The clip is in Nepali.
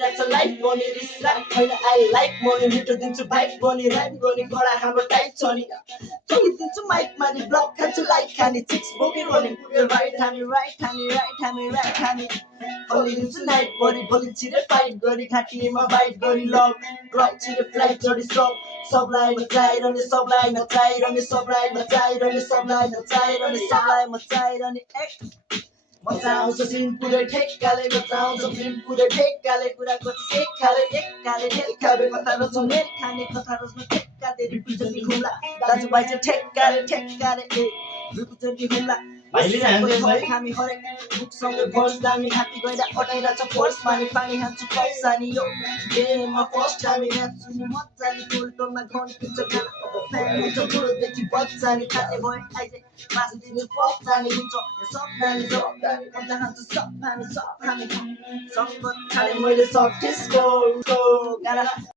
गरिरहेछ लाइफ पनि रिस राइट होइन आई लाइक मनी मिठो दिन्छु भाइब पनि राइट गर्ने कडा हाम्रो टाइप छ नि दिन्छु माइक मानि ब्लक खान्छु लाइक खाने चिक्स बोकेर रनिङ राइट हामी राइट हामी राइट हामी राइट हामी भोलिदिन्छु नाइट बढी भोलि छिटै फाइट गरी घाँटीमा बाइट गरी लभ क्लब छिटै फ्लाइट चढी सबलाई नचाइरहने सबलाई नचाइरहने सबलाई नचाइरहने सबलाई नचाइरहने सबलाई मचाइरहने मचाउँछ सिन पुरै ठेक्काले मचाउँछ फिल्म पुरै ठेक्काले कुरा गर्छ एकाले एकाले ठेक्काले कथा रोज्छ मेल खाने कथा रोज्न ठेक्काले रिपुजनी हुला दाजुभाइ चाहिँ ठेक्काले ठेक्काले रिपुजनी हुला हामी हरेक बुकसँगै भर्स दामी ह्याप्पी गइरा अटाइरहेछ फोर्स पानी हान्छु फर्सानी यो गेममा फर्स्ट हामी नाच्छु नि मजाले गोल्टोमा घन पिक्चर खाना फ्यान हुन्छ ठुलोदेखि बच्चानी खाने भयो आइजे मासु दिन्छु पप्चानी हुन्छ सब नानी जवाबदारी पन्चा खान्छु सब हामी सङ्गत खाने मैले सब डिस्को गाना